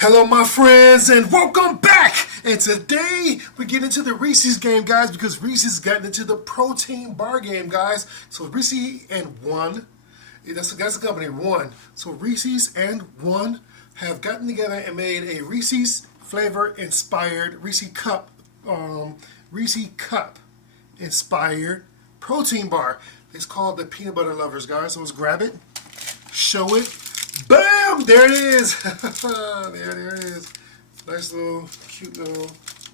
Hello my friends and welcome back! And today we get into the Reese's game, guys, because Reese's gotten into the protein bar game, guys. So Reese's and One, that's the company, One. So Reese's and One have gotten together and made a Reese's flavor inspired Reese's cup inspired protein bar. It's called the Peanut Butter Lovers, guys. So let's grab it, show it. Bam! There it is. there it is. Nice little, cute little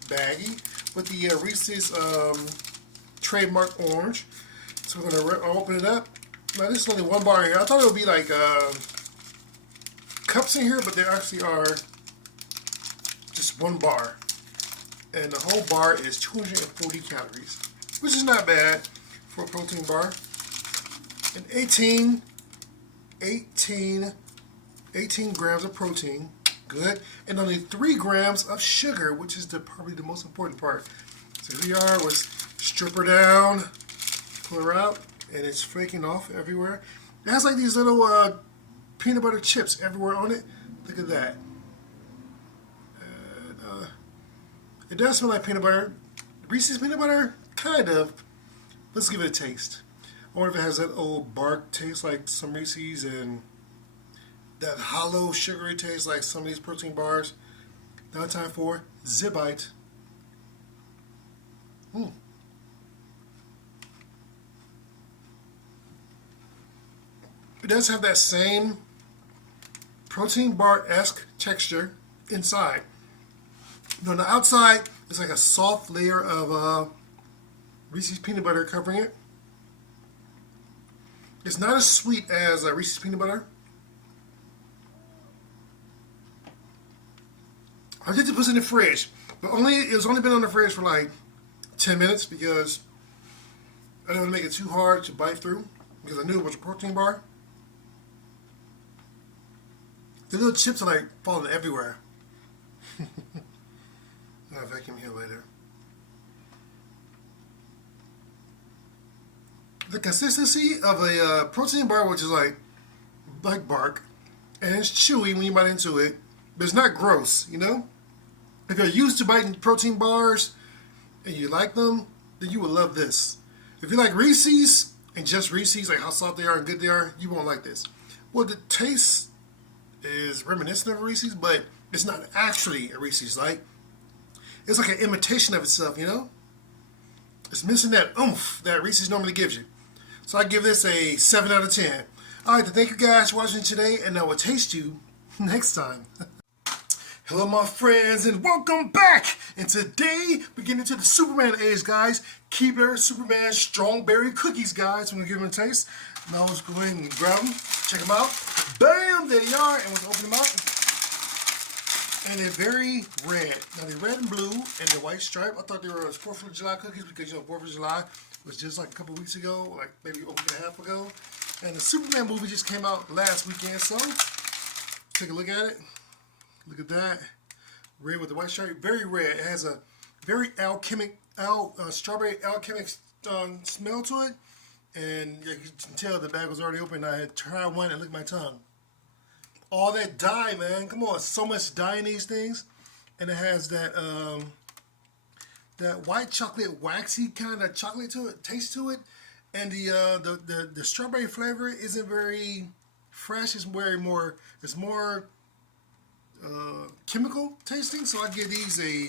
baggie with the Reese's trademark orange. So we're gonna open it up. Now this is only one bar in here. I thought it would be like cups in here, but there actually are just one bar, and the whole bar is 240 calories, which is not bad for a protein bar. And 18 grams of protein, good, and only 3 grams of sugar, which is probably the most important part. So here we are, let's strip her down, pull her out, and it's flaking off everywhere. It has like these little peanut butter chips everywhere on it. Look at that. It does smell like peanut butter. Reese's peanut butter, kind of. Let's give it a taste. I wonder if it has that old bark taste like some Reese's, and that hollow sugary taste like some of these protein bars. Now time for Zibite. It does have that same protein bar-esque texture inside. But on the outside, it's like a soft layer of Reese's peanut butter covering it. It's not as sweet as Reese's peanut butter. I did put it in the fridge, but it was only been on the fridge for like 10 minutes because I didn't want to make it too hard to bite through because I knew it was a protein bar. The little chips are like falling everywhere. I'll vacuum here later. The consistency of a protein bar, which is like bark, and it's chewy when you bite into it, but it's not gross, you know? If you're used to biting protein bars and you like them, then you will love this. If you like Reese's and just Reese's, like how soft they are and good they are, you won't like this. Well, the taste is reminiscent of Reese's, but it's not actually a Reese's. It's like an imitation of itself, you know? It's missing that oomph that Reese's normally gives you. So I give this a 7 out of 10. I'd like to thank you guys for watching today, and I will taste you next time. Hello my friends and welcome back! And today we get into the Superman age, guys. Keebler Superman Strongberry Cookies, guys. I'm going to give them a taste. Now let's go ahead and grab them, check them out. Bam! There they are, and let's open them out. And they're very red. Now they're red and blue and the white stripe. I thought they were 4th of July cookies because, you know, 4th of July was just like a couple weeks ago, like maybe a week and a half ago. And the Superman movie just came out last weekend, so take a look at it. Look at that. Red with the white stripe. Very red. It has a very strawberry alchemic smell to it. And you can tell the bag was already open. I had tried one and licked my tongue. All that dye, man. Come on. So much dye in these things. And it has that that white chocolate, waxy kind of chocolate to it, taste to it. And the strawberry flavor isn't very fresh. It's more chemical tasting, so I give these a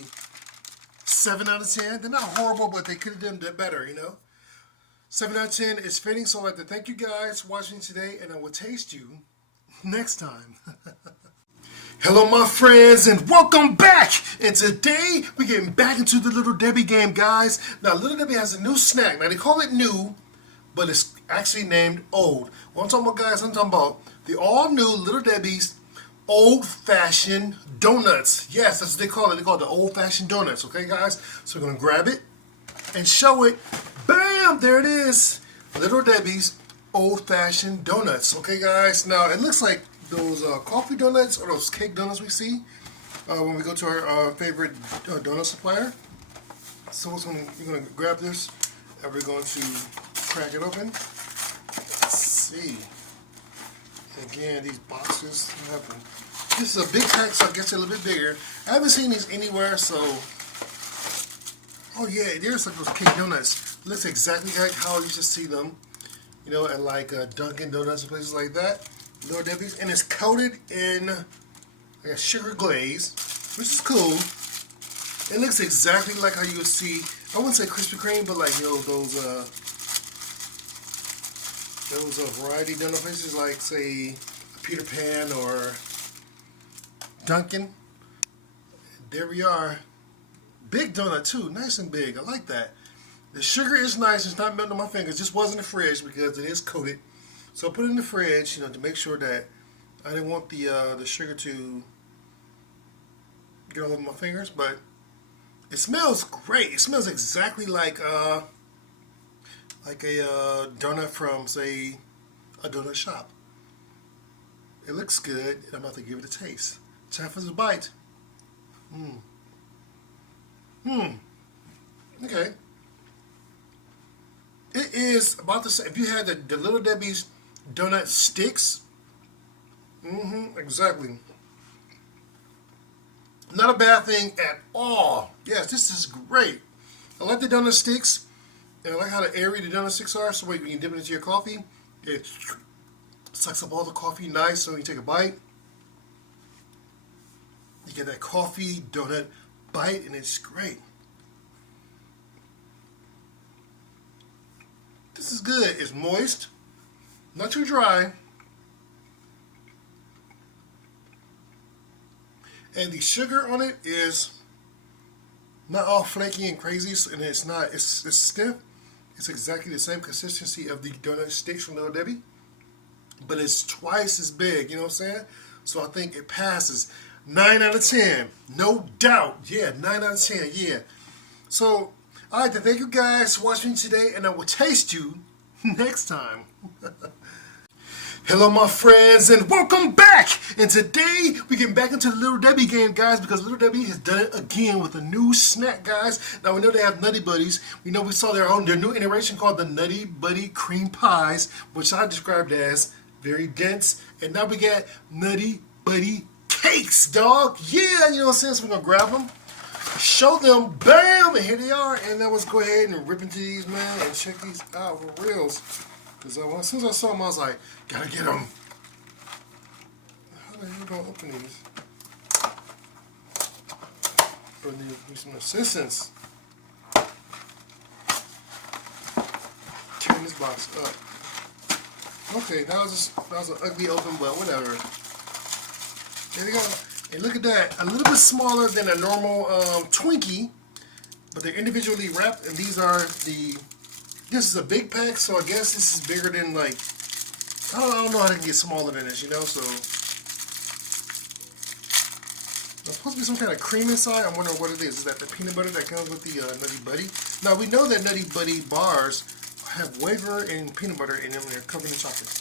7 out of 10. They're not horrible, but they could have done better, you know. 7 out of 10 is fitting, so I'd like to thank you guys for watching today, and I will taste you next time. Hello my friends and welcome back! And today we're getting back into the Little Debbie game, guys. Now Little Debbie has a new snack. Now they call it new, but it's actually named old. What I'm talking about, guys, I'm talking about the all new Little Debbie's old-fashioned donuts. Yes, that's what they call it. They call it the old-fashioned donuts. Okay, guys? So we're going to grab it and show it. Bam! There it is. Little Debbie's old-fashioned donuts. Okay, guys? Now, it looks like those coffee donuts or those cake donuts we see when we go to our favorite donut supplier. So we're going to grab this and we're going to crack it open. Let's see. Again, these boxes have This is a big pack, so I guess they're a little bit bigger. I haven't seen these anywhere, so... Oh yeah, there's like those cake donuts. Looks exactly like how you should see them. You know, at like Dunkin' Donuts and places like that. Little Debbie's. And it's coated in like a sugar glaze, which is cool. It looks exactly like how you would see, I wouldn't say Krispy Kreme, but like, you know, those variety donut places like, say, Peter Pan or Dunkin'. There we are. Big donut too, nice and big. I like that. The sugar is nice. It's not melting on my fingers. Just wasn't in the fridge because it is coated. So I put it in the fridge, you know, to make sure that I didn't want the sugar to get all over my fingers. But it smells great. It smells exactly like a donut from, say, a donut shop. It looks good, and I'm about to give it a taste. Time for the bite. Okay. It is about the same. If you had the Little Debbie's donut sticks, exactly. Not a bad thing at all. Yes, this is great. I like the donut sticks, and I like how airy the donut sticks are. So when you dip it into your coffee, it sucks up all the coffee nice. So when you take a bite, you get that coffee donut bite, and it's great. This is good. It's moist, not too dry, and the sugar on it is not all flaky and crazy, and it's not. It's stiff. It's exactly the same consistency of the donut sticks from Little Debbie, but it's twice as big. You know what I'm saying? So I think it passes. 9 out of 10, no doubt. Yeah, 9 out of 10. Yeah. So. I'd like to thank you guys for watching today, and I will taste you next time. Hello, my friends, and welcome back! And today, we're getting back into the Little Debbie game, guys, because Little Debbie has done it again with a new snack, guys. Now, we know they have Nutty Buddies. We know we saw their new iteration called the Nutty Buddy Cream Pies, which I described as very dense. And now we got Nutty Buddy Cakes, dog. Yeah, you know what I'm saying? So we're going to grab them. Show them, bam, and here they are. And then let's go ahead and rip into these, man, and check these out for reals. Because as soon as I saw them, I was like, gotta get them. How the hell do I open these? I need some assistance. Turn this box up. Okay, that was an ugly open, but whatever. There we go. And look at that, a little bit smaller than a normal Twinkie, but they're individually wrapped, and these are this is a big pack, so I guess this is bigger than, like, I don't know how they can get smaller than this, you know, so. There's supposed to be some kind of cream inside. I'm wondering what it is. Is that the peanut butter that comes with the Nutty Buddy? Now, we know that Nutty Buddy bars have wafer and peanut butter in them, and they're covered in chocolate.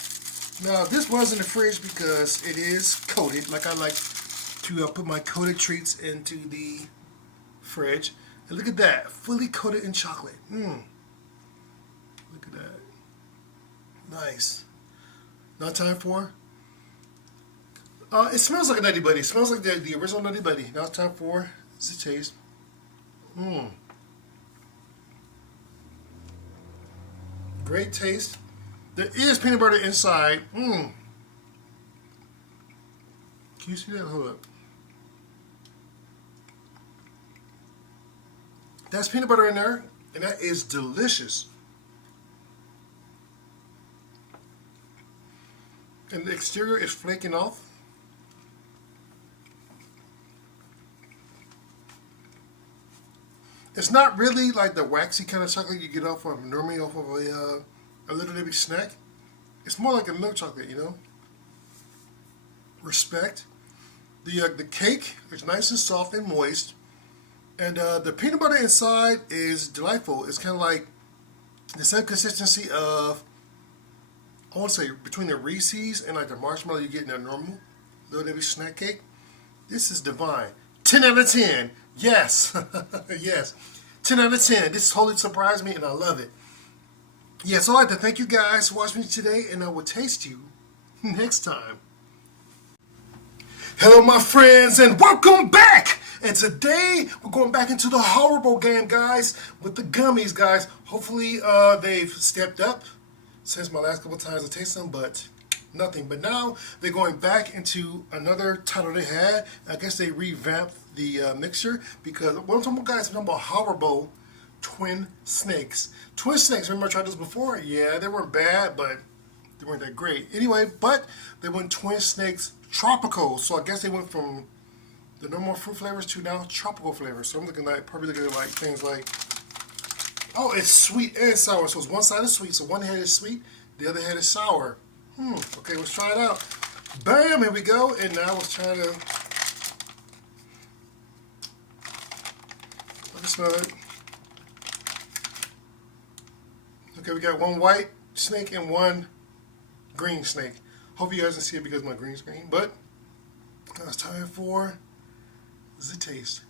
Now, this was in the fridge because it is coated, like I like to put my coated treats into the fridge. And look at that, fully coated in chocolate. Look at that. Nice. Now time for? It smells like a Nutty Buddy. It smells like the original Nutty Buddy. Now it's time for the taste. Great taste. There is peanut butter inside. Can you see that? Hold up. That's peanut butter in there, and that is delicious. And the exterior is flaking off. It's not really like the waxy kind of chocolate you get off of normally off of a Little Debbie snack. It's more like a milk chocolate, you know. Respect. The cake is nice and soft and moist. And the peanut butter inside is delightful. It's kind of like the same consistency of, I want to say, between the Reese's and like the marshmallow you get in a normal Little Debbie snack cake. This is divine. 10 out of 10. Yes. Yes. 10 out of 10. This totally surprised me, and I love it. Yeah, so I'd like to thank you guys for watching me today, and I will taste you next time. Hello my friends and welcome back! And today we're going back into the horrible game, guys, with the gummies, guys. Hopefully they've stepped up since my last couple times I tasted them, but nothing. But now they're going back into another title they had. I guess they revamped the mixture because what I'm talking about, guys, I'm talking about horrible twin snakes. Twin snakes, remember I tried those before? Yeah, they weren't bad, but they weren't that great. Anyway, but they went twin snakes tropical. So I guess they went from the normal fruit flavors to now tropical flavors. So I'm looking like, probably looking at like things like, oh, it's sweet and sour. So it's one side is sweet. So one head is sweet, the other head is sour. Okay, let's try it out. Bam, here we go. And now let's try to, let me smell it. Okay, we got one white snake and one green snake. Hope you guys can see it because my green screen. But now it's time for the taste.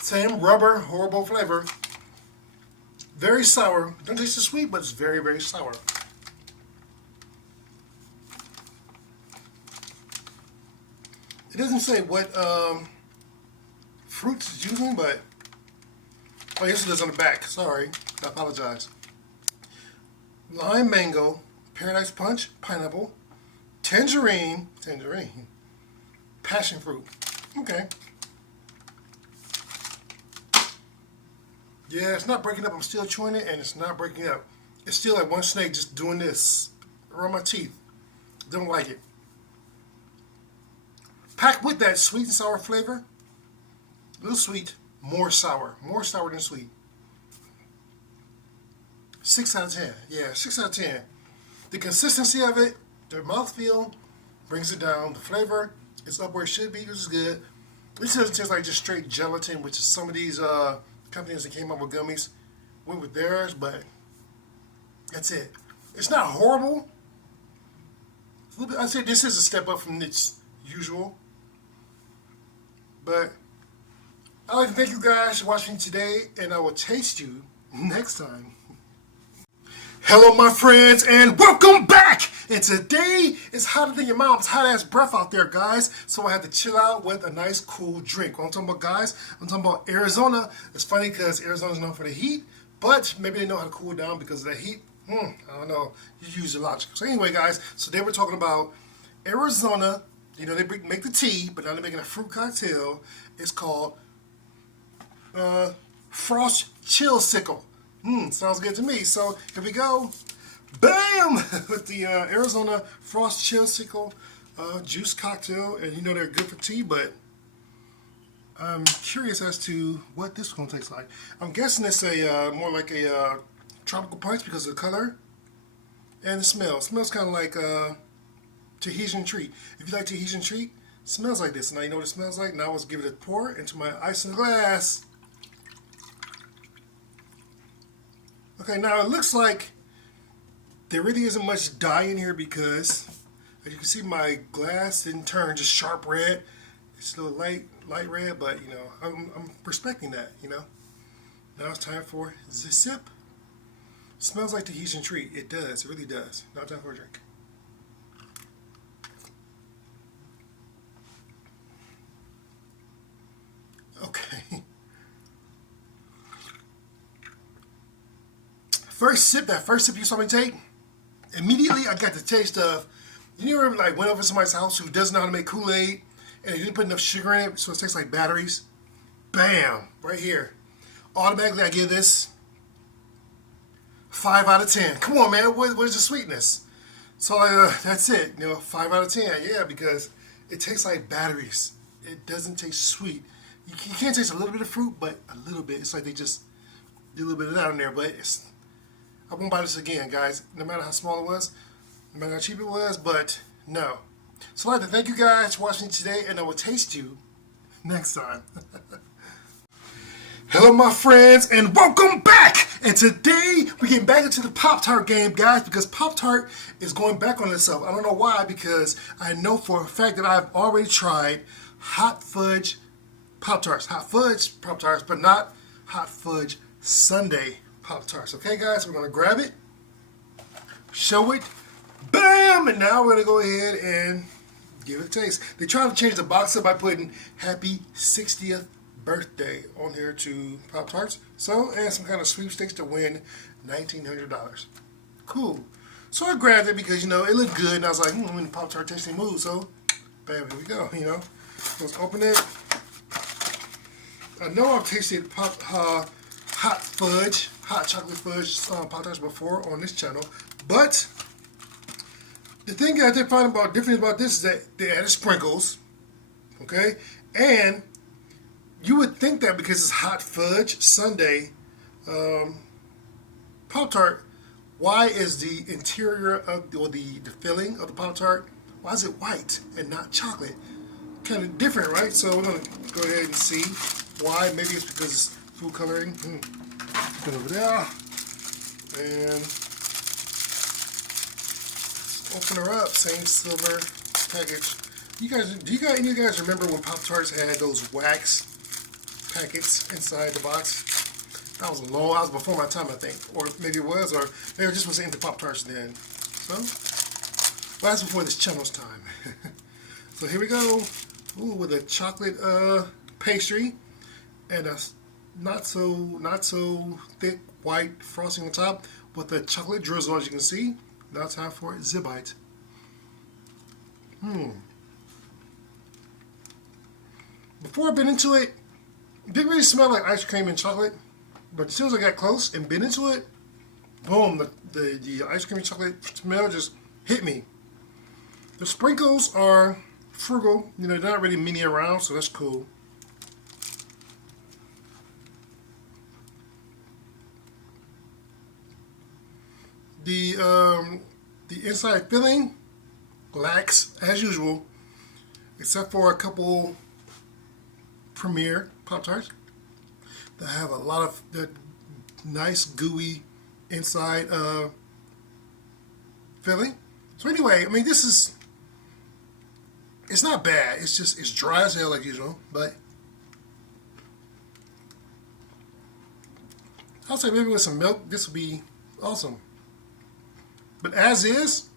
Same rubber, horrible flavor. Very sour. Don't taste the sweet, but it's very, very sour. It doesn't say what fruits it's using, but oh, yes, it is on the back. Sorry, I apologize. Lime, mango, paradise punch, pineapple, tangerine, passion fruit. Okay. Yeah, it's not breaking up. I'm still chewing it, and it's not breaking up. It's still like one snake just doing this around my teeth. Don't like it. Packed with that sweet and sour flavor. A little sweet, more sour than sweet. 6 out of 10. Yeah, 6 out of 10. The consistency of it, the mouthfeel, brings it down. The flavor is up where it should be, which is good. This doesn't taste like just straight gelatin, which is some of these companies that came up with gummies went with theirs, but that's it. It's not horrible. It's a little bit, I'd say this is a step up from its usual. But I'd like to thank you guys for watching today, and I will taste you next time. Hello my friends and welcome back! And today is hotter than your mom's hot ass breath out there, guys. So I had to chill out with a nice cool drink. What I'm talking about, guys, I'm talking about Arizona. It's funny because Arizona's known for the heat, but maybe they know how to cool down because of the heat. I don't know. You use your logic. So anyway, guys, so they were talking about Arizona. You know, they make the tea, but now they're making a fruit cocktail. It's called Frost Chill Sickle. Sounds good to me. So here we go. Bam! With the Arizona Frost Chill Sickle juice cocktail. And you know they're good for tea, but I'm curious as to what this one tastes like. I'm guessing it's a more like a tropical punch because of the color and the smell. It smells kind of like Tahitian treat. If you like Tahitian treat, it smells like this. Now you know what it smells like. Now let's give it a pour into my ice in the glass. Okay, now it looks like there really isn't much dye in here because, as you can see, my glass didn't turn just sharp red. It's a little light red, but you know, I'm respecting that. You know. Now it's time for the sip. It smells like Tahitian treat. It does. It really does. Now time for a drink. Okay. That first sip you saw me take, immediately I got the taste of, you ever like went over to somebody's house who doesn't know how to make Kool-Aid and you didn't put enough sugar in it so it tastes like batteries? Bam! Right here. Automatically I give this 5 out of 10. Come on, man, where's the sweetness? So that's it, you know, 5 out of 10, yeah, because it tastes like batteries. It doesn't taste sweet. You can't taste a little bit of fruit, but a little bit. It's like they just did a little bit of that in there, but I won't buy this again, guys, no matter how small it was, no matter how cheap it was, but no. So I'd like to thank you guys for watching today, and I will taste you next time. Hello, my friends, and welcome back! And today, we're getting back into the Pop-Tart game, guys, because Pop-Tart is going back on itself. I don't know why, because I know for a fact that I've already tried hot fudge Pop-Tarts. Hot fudge Pop-Tarts, but not hot fudge sundae Pop-Tarts. Okay, guys, we're going to grab it, show it, Bam! And now we're going to go ahead and give it a taste. They tried to change the box up by putting Happy 60th Birthday on here to Pop-Tarts. So, and some kind of sweepstakes to win $1,900. Cool. So I grabbed it because, you know, it looked good. And I was like, I'm in the Pop-Tart tasting mood. So, bam, here we go, you know. Let's open it. I know I've tasted hot chocolate fudge Pop-Tarts before on this channel. But the thing I did find different about this is that they added sprinkles, okay? And you would think that because it's hot fudge sundae Pop-Tart, why is the interior of or the filling of the Pop-Tart, why is it white and not chocolate? Kind of different, right? So we're gonna go ahead and see why. Maybe it's because it's food coloring. Put it over there and open her up. Same silver package. Do any of you guys remember when Pop-Tarts had those wax packets inside the box? That was before my time, I think, or maybe it was, or maybe it just wasn't into Pop-Tarts then. So, well, that's before this channel's time. So here we go. Ooh, with a chocolate pastry and a not so thick white frosting on top with a chocolate drizzle, as you can see. Now time for it. Zip-bite. Before I bit into it, it didn't really smell like ice cream and chocolate, but as soon as I got close and bit into it, boom, the ice cream and chocolate smell just hit me. The sprinkles are frugal, you know, they're not really many around, so that's cool. The inside filling lacks as usual, except for a couple Premier Pop-Tarts that have a lot of the nice gooey inside filling. So anyway, I mean, it's not bad. It's dry as hell like usual, but I'll say maybe with some milk, this would be awesome. But as is,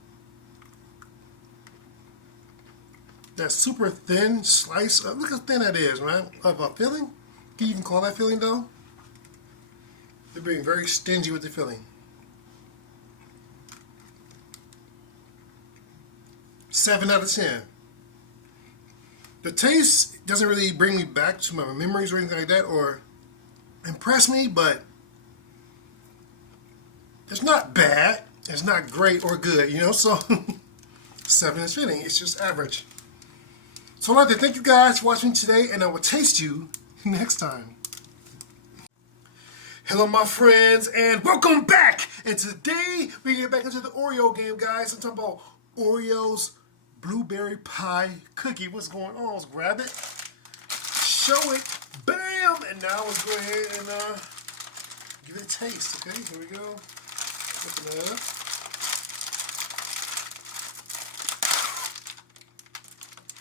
that super thin slice, look how thin that is, man, of a filling. Can you even call that filling though? They're being very stingy with the filling. 7 out of 10. The taste doesn't really bring me back to my memories or anything like that, or impress me, but it's not bad. It's not great or good, you know, so 7 is fitting. It's just average. So I'd like to thank you guys for watching today, and I will taste you next time. Hello, my friends, and welcome back. And today we get back into the Oreo game, guys. I'm talking about Oreo's blueberry pie cookie. What's going on? Let's grab it, show it, bam, and now let's go ahead and give it a taste. Okay, here we go. Open it up.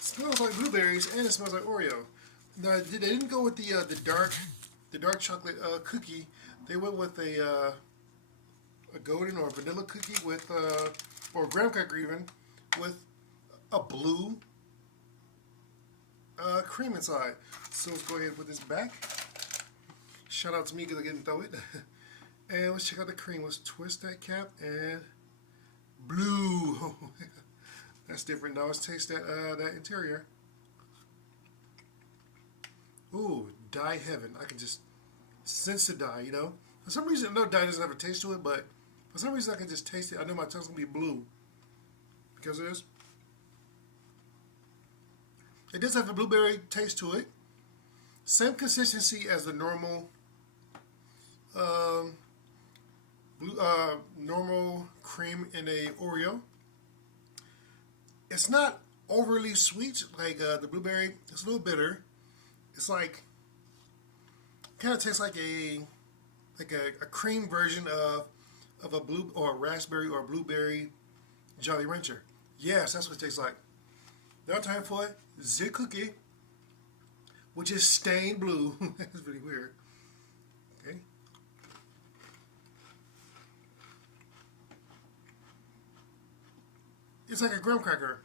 Smells like blueberries and it smells like Oreo. Now they didn't go with the dark chocolate cookie. They went with a golden or vanilla cookie with or a graham cracker even with a blue cream inside. So let's go ahead and put this back. Shout out to me because I didn't throw it. And let's check out the cream. Let's twist that cap and blue. That's different. Now let's taste that interior. Ooh, dye heaven. I can just sense the dye, you know. For some reason, I know dye doesn't have a taste to it, but for some reason I can just taste it. I know my tongue's going to be blue because of this. It does have a blueberry taste to it. Same consistency as the normal normal cream in a Oreo. It's not overly sweet like the blueberry. It's a little bitter. It's like kind of tastes like a cream version of a blue or a raspberry or a blueberry Jolly Rancher. Yes, that's what it tastes like. Now time for it. The cookie, which is stained blue. That's pretty weird. Okay. It's like a graham cracker.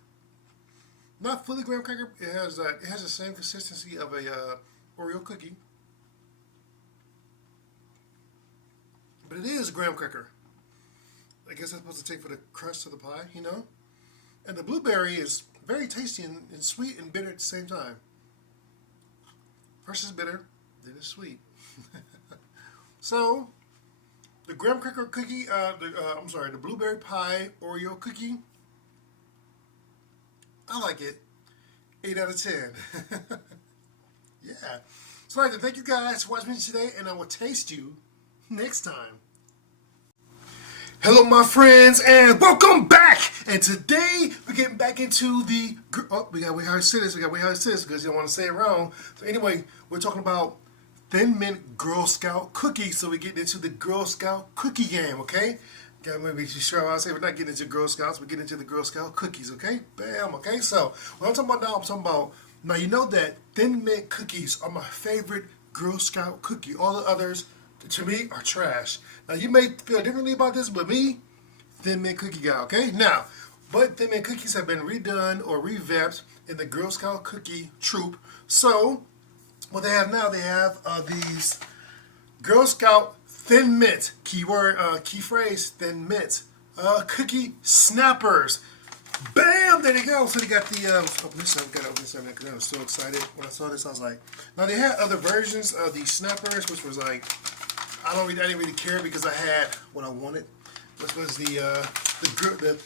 Not fully graham cracker. It has the same consistency of a Oreo cookie, but it is graham cracker. I guess that's supposed to take for the crust of the pie, you know. And the blueberry is very tasty and sweet and bitter at the same time. First it's bitter, then it's sweet. So the graham cracker cookie, the blueberry pie Oreo cookie. I like it. 8 out of 10. Yeah. So I'd like to thank you guys for watching me today, and I will taste you next time. Hello, my friends, and welcome back. And today we're getting back into the. We got to wait how to say this. Because you don't want to say it wrong. So anyway, we're talking about Thin Mint Girl Scout cookies. So we're getting into the Girl Scout cookie game. Okay. Gotta be sure I say we're not getting into Girl Scouts. We're getting into the Girl Scout cookies. Okay. Bam. Okay. So what I'm talking about now, now you know that Thin Mint cookies are my favorite Girl Scout cookie. All the others, to me, are trash. Now, you may feel differently about this, but me, Thin Mint cookie guy, okay? Now, but Thin Mint cookies have been redone or revamped in the Girl Scout cookie troop. So, what they have now, they have these Girl Scout Thin Mint, keyword, key phrase, Thin Mint, cookie snappers. Bam! There you go. So they got the, open this up, gotta open this up because I was so excited when I saw this. I was like, now they had other versions of these snappers, which was like, I didn't really care because I had what I wanted, which was the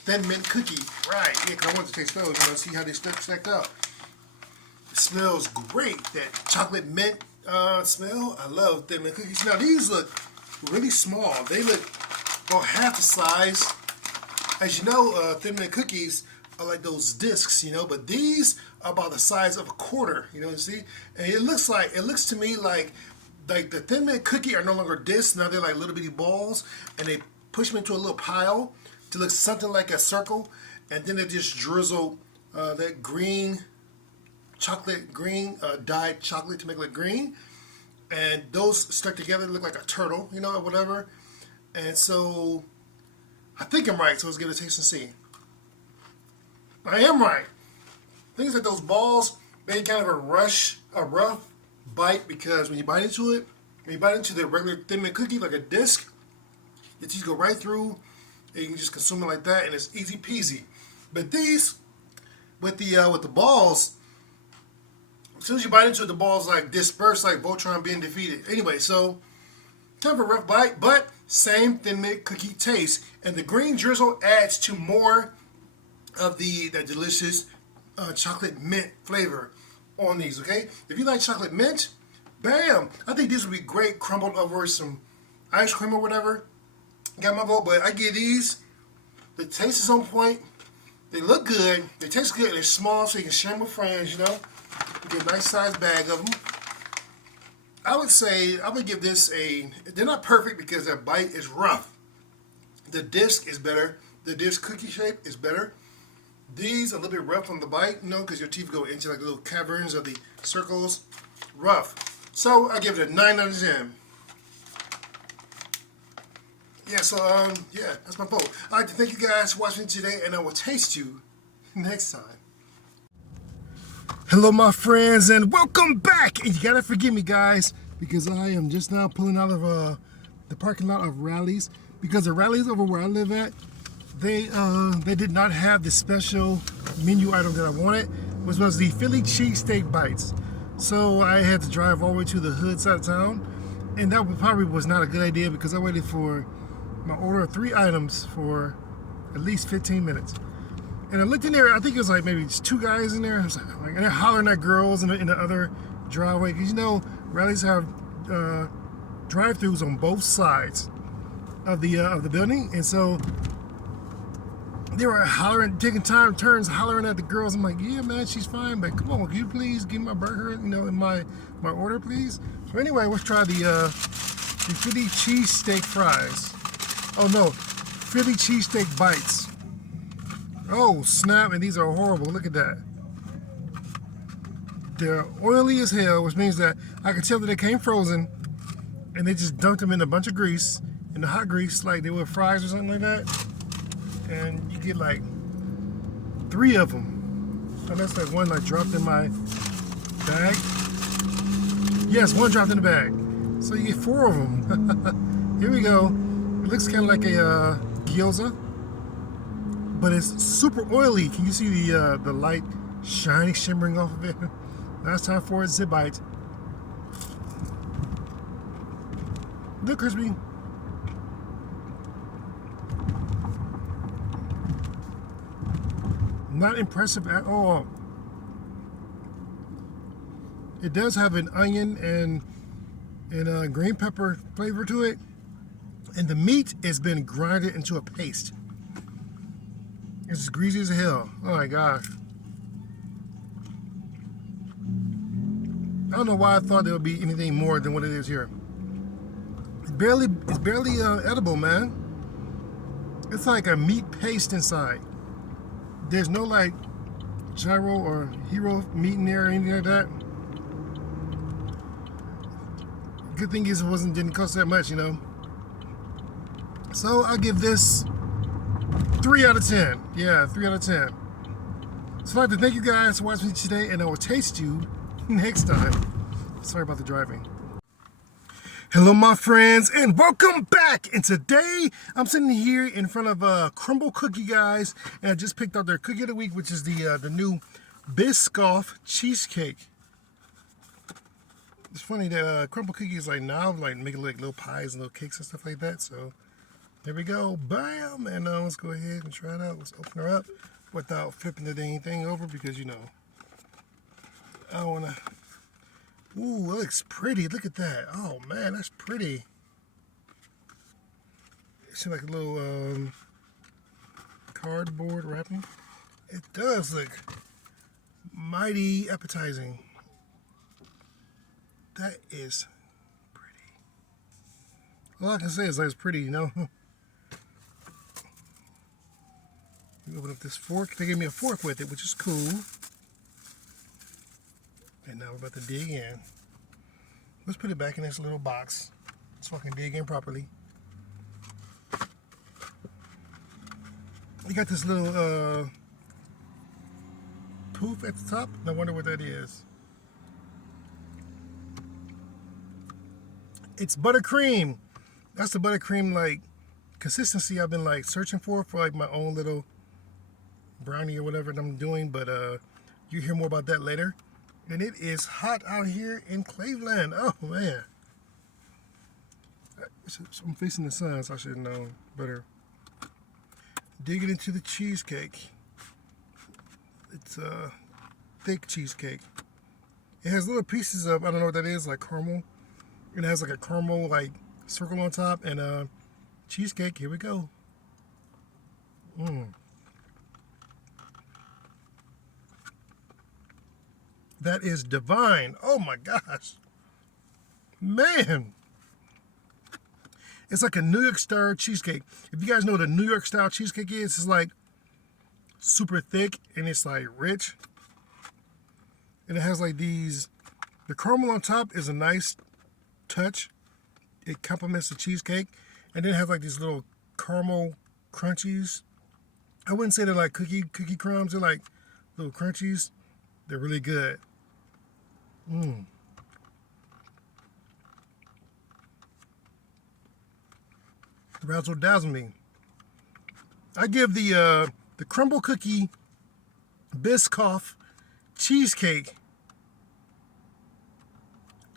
Thin Mint cookie. Right, yeah, because I wanted to taste those, see how they stacked up. It smells great, that chocolate mint smell. I love Thin Mint cookies. Now these look really small. They look about half the size. As you know, Thin Mint cookies are like those discs, but these are about the size of a quarter, you see? And it looks to me like the Thin Mint cookie are no longer discs, now they're like little bitty balls, and they push them into a little pile to look something like a circle, and then they just drizzle that green dyed chocolate to make it look green, and those stuck together look like a turtle, or whatever. And so I think I'm right, so let's give it a taste and see. I am right. Things like those balls, they kind of a rough bite, because when you bite into it, when you bite into the regular Thin Mint cookie like a disc, your teeth go right through, and you can just consume it like that, and it's easy peasy. But these, with the balls, as soon as you bite into it, the balls like disperse like Voltron being defeated. Anyway, so kind of a rough bite, but same Thin Mint cookie taste, and the green drizzle adds to more of that delicious chocolate mint flavor on these. Okay, if you like chocolate mint, bam! I think these would be great crumbled over some ice cream or whatever. Got my vote, but I give these. The taste is on point. They look good. They taste good. They're small, so you can share them with friends. You get a nice sized bag of them. I would give this they're not perfect because their bite is rough. The disc is better. The disc cookie shape is better. These are a little bit rough on the bite, because your teeth go into like the little caverns of the circles. Rough. So I give it a 9 out of 10. Yeah, so yeah, that's my vote. I'd like to thank you guys for watching today, and I will taste you next time. Hello, my friends, and welcome back. And you gotta forgive me, guys, because I am just now pulling out of the parking lot of Rally's, because the Rally's over where I live at, they did not have the special menu item that I wanted, which was the Philly cheesesteak bites. So I had to drive all the way to the hood side of town, and that probably was not a good idea because I waited for my order of 3 items for at least 15 minutes. And I looked in there, I think it was like maybe just 2 guys in there. I was like, and they're hollering at girls in the other driveway. Because Rally's have drive-throughs on both sides of the building. And so they were hollering, taking turns hollering at the girls. I'm like, yeah, man, she's fine, but come on, can you please give me my burger, in my order, please? So anyway, let's try the Philly cheesesteak fries. Oh no, Philly cheesesteak bites. Oh snap! And these are horrible. Look at that. They're oily as hell, which means that I can tell that they came frozen, and they just dunked them in a bunch of grease, in the hot grease, like they were fries or something like that. And you get like 3 of them. Oh, that's like one I dropped in my bag. Yes, one dropped in the bag. So you get 4 of them. Here we go. It looks kind of like a gyoza, but it's super oily. Can you see the light shining, shimmering off of it? Now it's time for a zip bite. Look, crispy. Not impressive at all. It does have an onion and green pepper flavor to it, and the meat has been grinded into a paste. It's greasy as hell. Oh my gosh. I don't know why I thought there would be anything more than what it is here. It's barely edible, man. It's like a meat paste inside. There's no like gyro or hero meat in there or anything like that. Good thing is it didn't cost that much, you know. So I give this 3 out of 10. Yeah, 3 out of 10. So I'd like to thank you guys for watching today, and I will taste you next time. Sorry about the driving. Hello my friends, and welcome back. And today I'm sitting here in front of Crumble Cookie guys, and I just picked out their cookie of the week, which is the new Biscoff cheesecake. It's funny that Crumble Cookies like now like making like little pies and little cakes and stuff like that. So there we go, bam, and let's go ahead and try it out. Let's open her up without flipping the dang thing over, because you know I don't wanna. Ooh, that looks pretty. Look at that. Oh man, that's pretty. It's like a little cardboard wrapping. It does look mighty appetizing. That is pretty. All I can say is that it's pretty, you know. You open up this fork. They gave me a fork with it, which is cool. And now we're about to dig in. Let's put it back in this little box so I can dig in properly. We got this little poof at the top. I wonder what that is. It's buttercream. That's the buttercream like consistency I've been like searching for like my own little brownie or whatever that I'm doing. But you hear more about that later. And it is hot out here in Cleveland. Oh man. I'm facing the sun, so I should know better. Digging into the cheesecake. It's a thick cheesecake. It has little pieces of, I don't know what that is, like caramel. It has like a caramel like circle on top, and cheesecake. Here we go. That is divine. Oh my gosh. Man. It's like a New York style cheesecake. If you guys know what a New York style cheesecake is, it's like super thick and it's like rich. And it has like these, the caramel on top is a nice touch. It complements the cheesecake. And then it has like these little caramel crunchies. I wouldn't say they're like cookie crumbs. They're like little crunchies. They're really good. Razzle dazzle me. I give the crumble cookie Biscoff cheesecake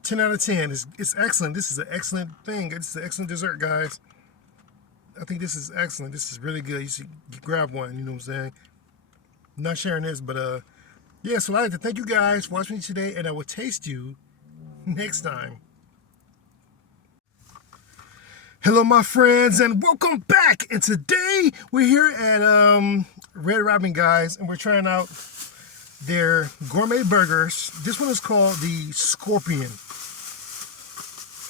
10 out of 10. It's excellent. This is an excellent thing. It's an excellent dessert, guys. I think this is excellent. This is really good. You should grab one. You know what I'm saying? I'm not sharing this, but yeah, so I'd like to thank you guys for watching me today, and I will taste you next time. Hello, my friends, and welcome back. And today we're here at Red Robin, guys, and we're trying out their gourmet burgers. This one is called the Scorpion.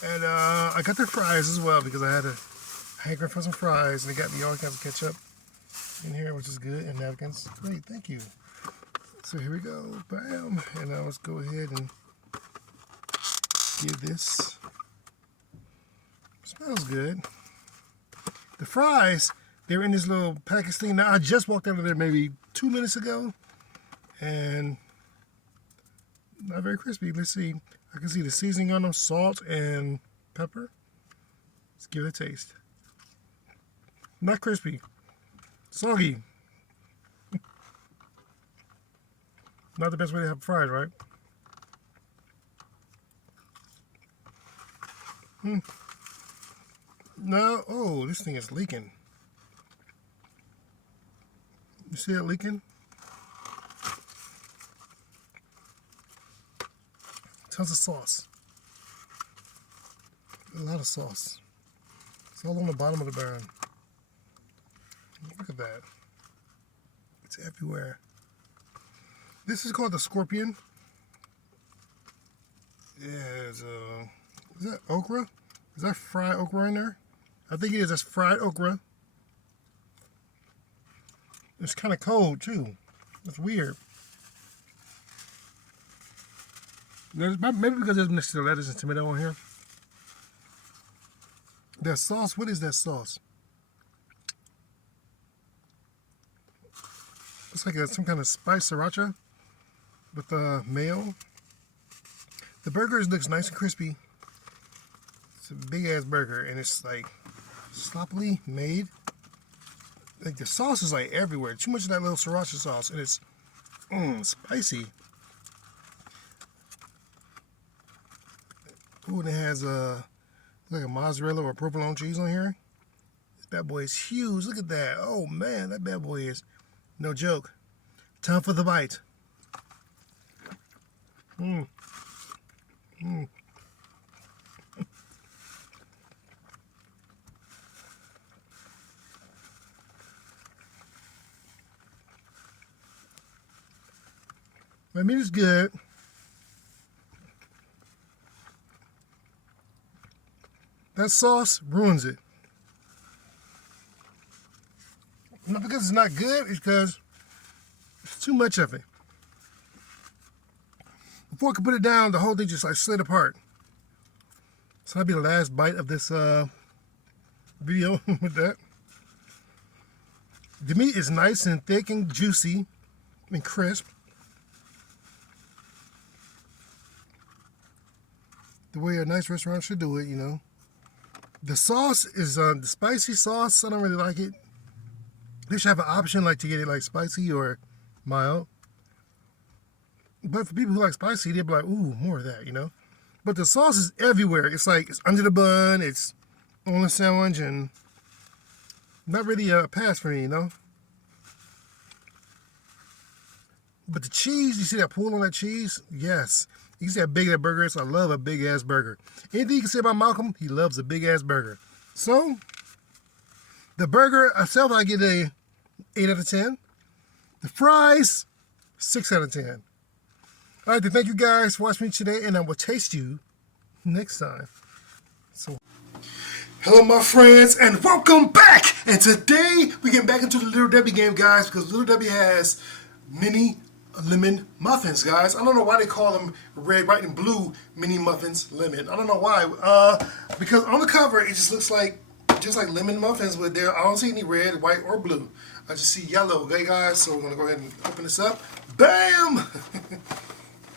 And I got their fries as well because I had a hankering for some fries, and they got me all kinds of ketchup in here, which is good, and napkins. Great, thank you. So here we go, bam, and now let's go ahead and give this. Smells good. The fries, they're in this little package thing. Now I just walked out of there maybe 2 minutes ago, and not very crispy. Let's see. I can see the seasoning on them, salt and pepper. Let's give it a taste. Not crispy. Soggy. Not the best way to have fried, right? No. Oh, this thing is leaking. You see it leaking? Tons of sauce. A lot of sauce. It's all on the bottom of the bun. Look at that. It's everywhere. This is called the scorpion. Yeah, is that okra? Is that fried okra in there? I think it is. That's fried okra. It's kind of cold too. That's weird. Maybe because there's mixed lettuce and tomato on here. That sauce, what is that sauce? It's like some kind of spice sriracha with mayo. The burger looks nice and crispy. It's a big ass burger, and it's like sloppily made. Like the sauce is like everywhere. Too much of that little sriracha sauce, and it's spicy. Ooh, and it has like a mozzarella or provolone cheese on here. This bad boy is huge. Look at that. Oh man, that bad boy is no joke. Time for the bite. I mean, it's good. That sauce ruins it. Not because it's not good, it's because it's too much of it. Before I could put it down, the whole thing just like slid apart. So that'll be the last bite of this video with that. The meat is nice and thick and juicy and crisp. The way a nice restaurant should do it, you know. The sauce is the spicy sauce. I don't really like it. They should have an option like to get it like spicy or mild. But for people who like spicy, they'll be like, ooh, more of that, you know. But the sauce is everywhere. It's like it's under the bun, it's on the sandwich, and not really a pass for me, you know. But the cheese, you see that pull on that cheese? Yes. You can see how big that burger is. I love a big ass burger. Anything you can say about Malcolm, he loves a big ass burger. So, the burger itself, I give a 8 out of 10. The fries, 6 out of 10. I'd like to thank you guys for watching me today, and I will taste you next time. So, hello, my friends, and welcome back. And today, we're getting back into the Little Debbie game, guys, because Little Debbie has mini lemon muffins, guys. I don't know why they call them red, white, and blue mini muffins lemon. I don't know why. Because on the cover, it just looks like just like lemon muffins, but there I don't see any red, white, or blue. I just see yellow. Okay, guys. So we're gonna go ahead and open this up. Bam!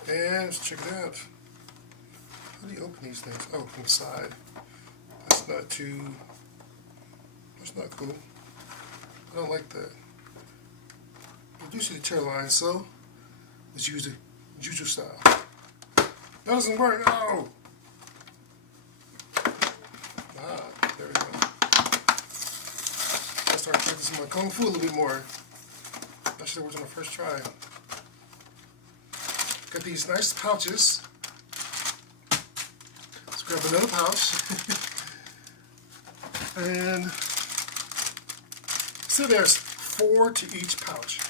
And let's check it out. How do you open these things? Oh, from the side. That's not cool. I don't like that. I do see the tear line, so let's use the juju style. That doesn't work. Oh! There we go. I start practicing my kung fu a little bit more. That should have worked on the first try. Got these nice pouches. Let's grab another pouch. And so there's 4 to each pouch.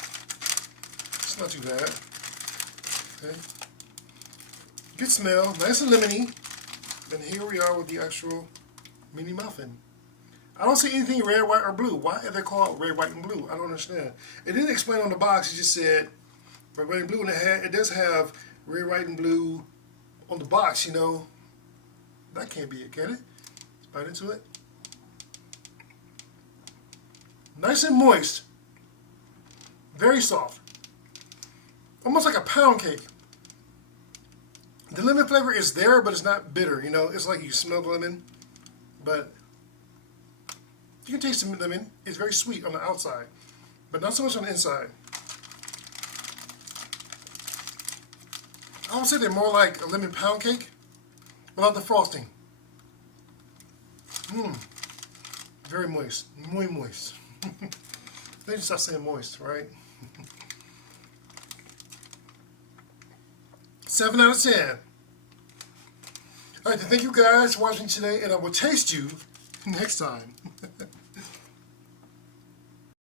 It's not too bad. Okay. Good smell, nice and lemony. And here we are with the actual mini muffin. I don't see anything red, white, or blue. Why are they called red, white, and blue? I don't understand. It didn't explain on the box. It just said red, white, and blue. And it does have red, white, and blue on the box, you know. That can't be it, can it? Let's bite into it. Nice and moist. Very soft. Almost like a pound cake. The lemon flavor is there, but it's not bitter. You know, it's like you smell the lemon, but you can taste the lemon. It's very sweet on the outside, but not so much on the inside. I would say they're more like a lemon pound cake without the frosting. Mmm. Very moist. Muy moist. They just stop saying moist, right? 7 out of 10. Alright, thank you guys for watching today, and I will taste you next time.